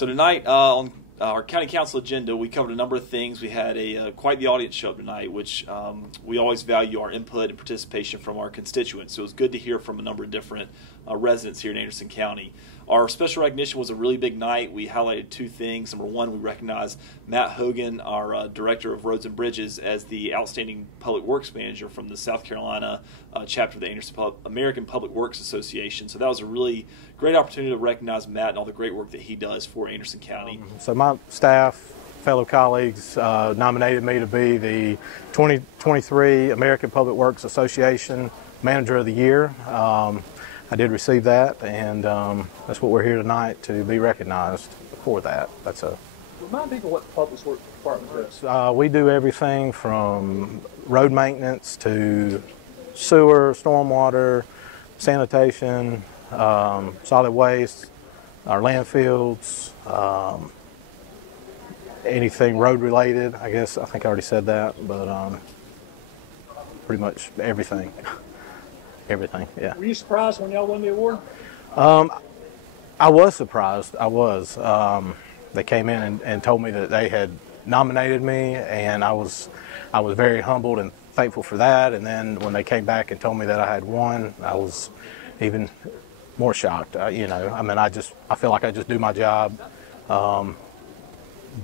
So tonight on our county council agenda, we covered a number of things. We had quite the audience show tonight, which we always value our input and participation from our constituents. So it was good to hear from a number of different residents here in Anderson County. Our special recognition was a really big night. We highlighted two things. Number one, we recognized Matt Hogan, our Director of Roads and Bridges, as the Outstanding Public Works Manager from the South Carolina chapter of the American Public Works Association. So that was a really great opportunity to recognize Matt and all the great work that he does for Anderson County. So my staff, fellow colleagues, nominated me to be the 2023 American Public Works Association Manager of the Year. I did receive that, and that's what we're here tonight to be recognized for that. Remind people what the Public Works Department does. We do everything from road maintenance to sewer, stormwater, sanitation, solid waste, our landfills, anything road related. I think I already said that, but pretty much everything. Everything, yeah. Were you surprised when y'all won the award? I was surprised. I was. They came in and told me that they had nominated me, and I was very humbled and thankful for that. And then when they came back and told me that I had won, I was even more shocked. I feel like I just do my job, do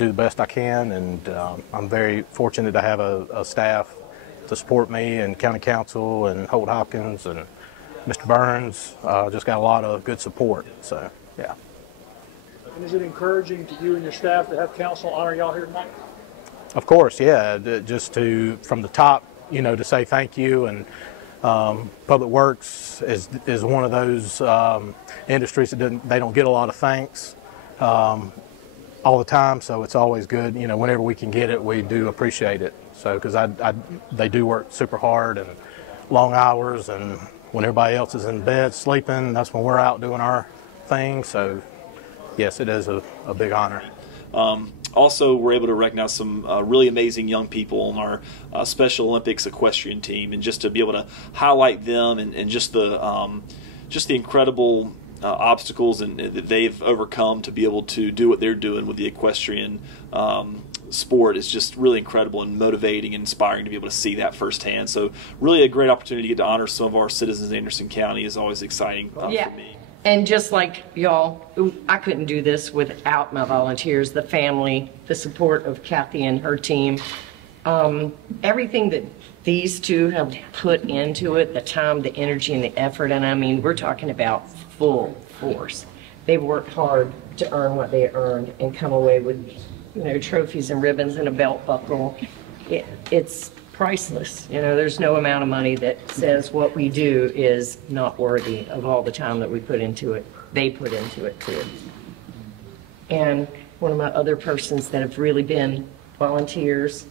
the best I can, and I'm very fortunate to have a staff to support me, and county council and Holt Hopkins and Mr. Burns. Just got a lot of good support, so yeah. And is it encouraging to you and your staff to have council honor y'all here tonight? Of course, yeah, just from the top, to say thank you. And Public Works is one of those industries that they don't get a lot of thanks all the time, so it's always good. Whenever we can get it, we do appreciate it. So, because they do work super hard and long hours, and when everybody else is in bed sleeping, that's when we're out doing our thing. So, yes, it is a big honor. Also, we're able to recognize some really amazing young people on our Special Olympics equestrian team, and just to be able to highlight them and just the incredible obstacles that they've overcome to be able to do what they're doing with the equestrian sport is just really incredible and motivating and inspiring to be able to see that firsthand. So really a great opportunity to get to honor some of our citizens in Anderson County is always exciting for me. And just like y'all, I couldn't do this without my volunteers, the family, the support of Kathy and her team. Everything that these two have put into it, the time, the energy, and the effort, and I mean, we're talking about full force. They've worked hard to earn what they earned and come away with, trophies and ribbons and a belt buckle. It's priceless. There's no amount of money that says what we do is not worthy of all the time that we put into it. They put into it too. And one of my other persons that have really been volunteers,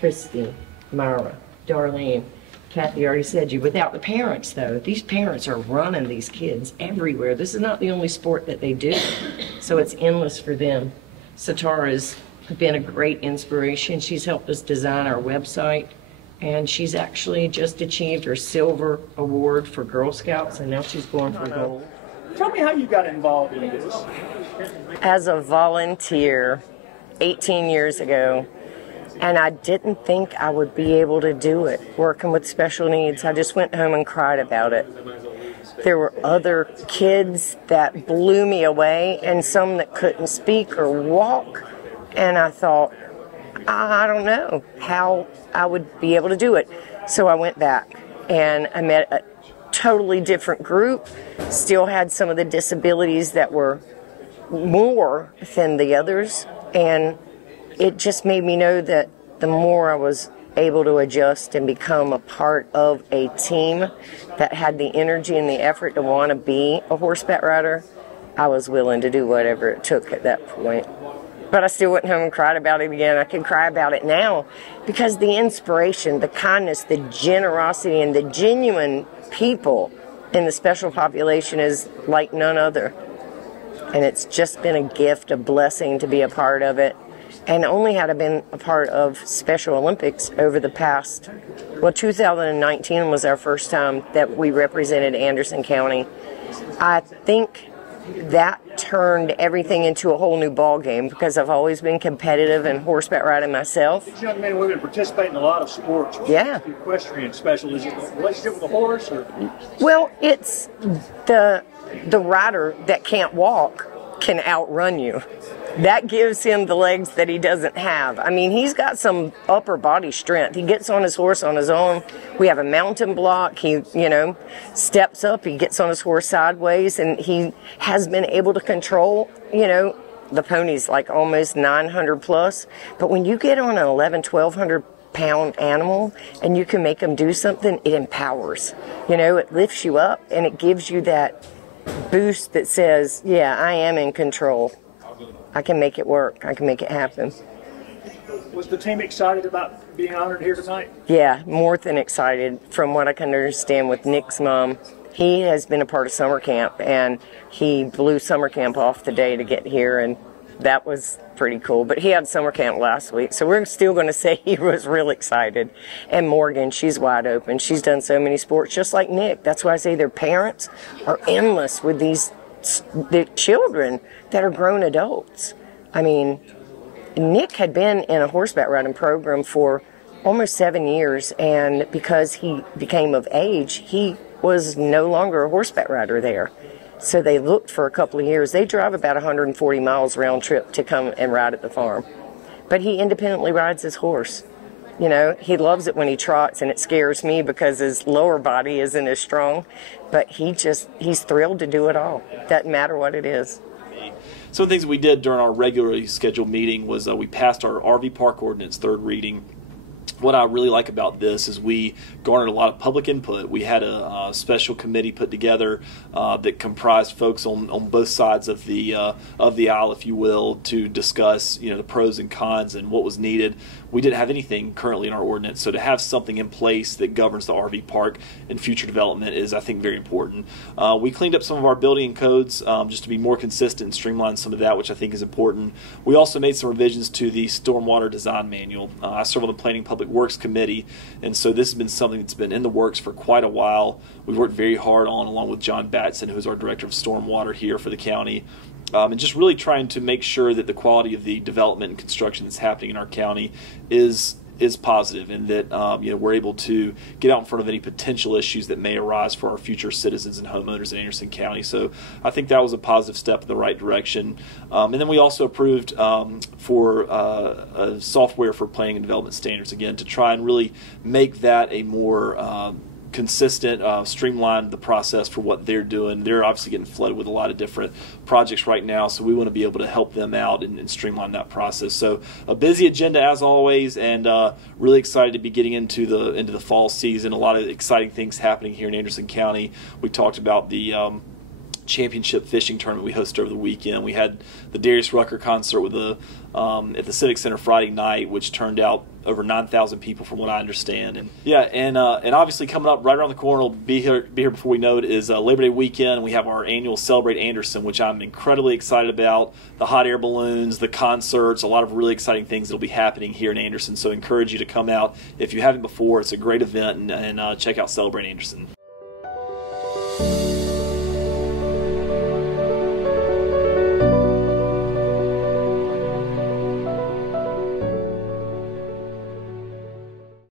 Christy, Myra, Darlene, Kathy already said without the parents though, these parents are running these kids everywhere. This is not the only sport that they do. So it's endless for them. Satara's been a great inspiration. She's helped us design our website, and she's actually just achieved her silver award for Girl Scouts, and now she's going for gold. Tell me how you got involved in this. As a volunteer 18 years ago, and I didn't think I would be able to do it, working with special needs. I just went home and cried about it. There were other kids that blew me away, and some that couldn't speak or walk. And I thought, I don't know how I would be able to do it. So I went back, and I met a totally different group, still had some of the disabilities that were more than the others. And it just made me know that the more I was able to adjust and become a part of a team that had the energy and the effort to want to be a horseback rider, I was willing to do whatever it took at that point. But I still went home and cried about it again. I can cry about it now because the inspiration, the kindness, the generosity, and the genuine people in the special population is like none other. And it's just been a gift, a blessing to be a part of it. And only had I been a part of Special Olympics over the past, 2019 was our first time that we represented Anderson County. I think that turned everything into a whole new ball game because I've always been competitive in horseback riding myself. These young men and women participate in a lot of sports. Yeah. Equestrian special. Is it a relationship with the horse? Or? Well, it's the rider that can't walk can outrun you. That gives him the legs that he doesn't have. I mean, he's got some upper body strength. He gets on his horse on his own. We have a mountain block. He, steps up. He gets on his horse sideways, and he has been able to control, the pony's like almost 900 plus. But when you get on an 1,100 pound animal and you can make them do something, it empowers. It lifts you up, and it gives you that boost that says, yeah, I am in control. I can make it work. I can make it happen. Was the team excited about being honored here tonight? Yeah, more than excited. From what I can understand with Nick's mom, he has been a part of summer camp, and he blew summer camp off the day to get here, and that was pretty cool. But he had summer camp last week, so we're still going to say he was real excited. And Morgan, she's wide open. She's done so many sports, just like Nick. That's why I say their parents are endless with the children that are grown adults. I mean, Nick had been in a horseback riding program for almost 7 years, and because he became of age, he was no longer a horseback rider there. So they looked for a couple of years. They drive about 140 miles round trip to come and ride at the farm. But he independently rides his horse. He loves it when he trots, and it scares me because his lower body isn't as strong. But he's thrilled to do it all. Doesn't matter what it is. Some of the things that we did during our regularly scheduled meeting was we passed our RV park ordinance third reading. What I really like about this is we garnered a lot of public input. We had a special committee put together that comprised folks on both sides of the aisle, if you will, to discuss the pros and cons and what was needed. We didn't have anything currently in our ordinance, so to have something in place that governs the RV park and future development is, I think, very important. We cleaned up some of our building codes just to be more consistent and streamline some of that, which I think is important. We also made some revisions to the stormwater design manual. I serve on the Planning Public Works Committee, and so this has been something that's been in the works for quite a while. We've worked very hard on, along with John Batson, who's our Director of Stormwater here for the county, and just really trying to make sure that the quality of the development and construction that's happening in our county is positive, and that we're able to get out in front of any potential issues that may arise for our future citizens and homeowners in Anderson County. So I think that was a positive step in the right direction. And then we also approved for software for planning and development standards, again, to try and really make that a more consistent, streamline the process for what they're doing. They're obviously getting flooded with a lot of different projects right now, so we want to be able to help them out and streamline that process. So a busy agenda as always, and really excited to be getting into the fall season. A lot of exciting things happening here in Anderson County. We talked about the championship fishing tournament we hosted over the weekend. We had the Darius Rucker concert with at the Civic Center Friday night, which turned out over 9,000 people from what I understand. And obviously coming up right around the corner, we'll be here before we know it, is Labor Day weekend. We have our annual Celebrate Anderson, which I'm incredibly excited about. The hot air balloons, the concerts, a lot of really exciting things that will be happening here in Anderson. So I encourage you to come out if you haven't before. It's a great event, and check out Celebrate Anderson.